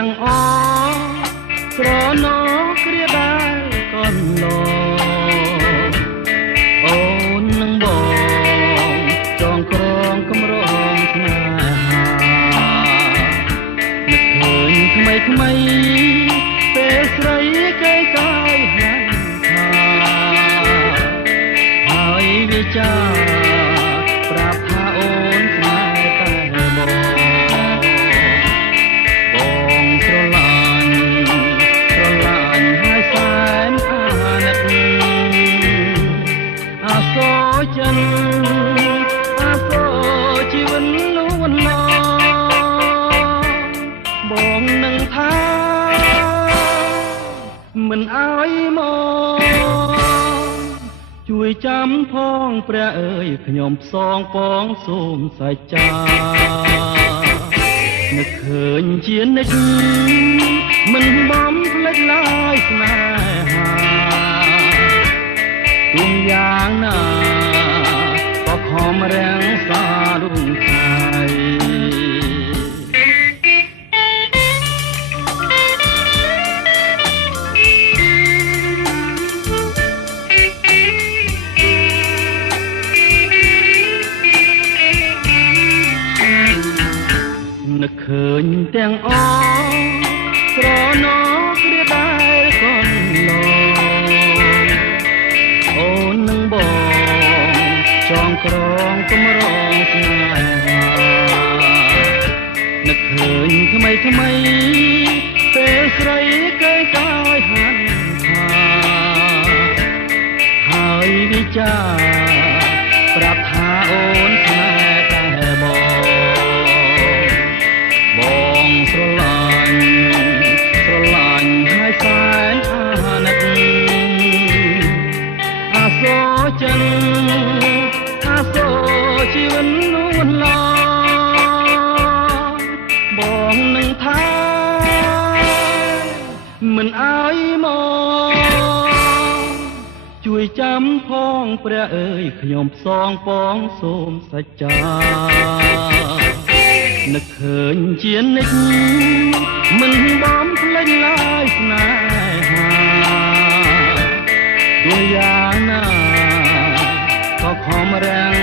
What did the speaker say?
ទាំងអស់ស្រណោគ្រាដែលកូនឡអូននឹងបងចងក្រងកម្រងស្នេហានឹកឃើញថ្មីថ្មីពេលស្រីគេកាយហាន់ថាហើយវាចាប្រាប់ថាអូនស្នេហ៍តែបងស្រឡាញ់ហើយសែនអាណិតអាសូរចិនអាសូរជីវិតលួនឡបងនឹងថាមិនអើយមកជួយចាំផងព្រះអើយខ្ញុំផ្សងពងសូមសច្ចានឹកឃើញជានិច្ចមិនបំភ្លេចឡើយស្នេហាទុំយ៉ាងណាក៏ខំរាំងសាដួងថ្ងៃនឹកឃើញទាំងអស់ស្រណោគ្រាដែលកូនឡអូននឹងបងចងក្រងកម្រងស្នេហានឹកឃើញថ្មីថ្មីពេលស្រីគេកាយហាន់ថាហើយវិចាប្រាប់ថាអូនស្នេហ៍តែបងស្រឡាញ់ហើយសែនអាណិតអាសូរចិនអាសូរជីវិតលួនឡបងនឹងថាមិនអើយមកជួយចាំផងព្រះអើយខ្ញុំផ្សងពងសូមសច្ចានឹកឃើញជានិច្ចមិនបំភ្លេចឡើយស្នេហាទោះយ៉ាងណាក៏ខំរាំង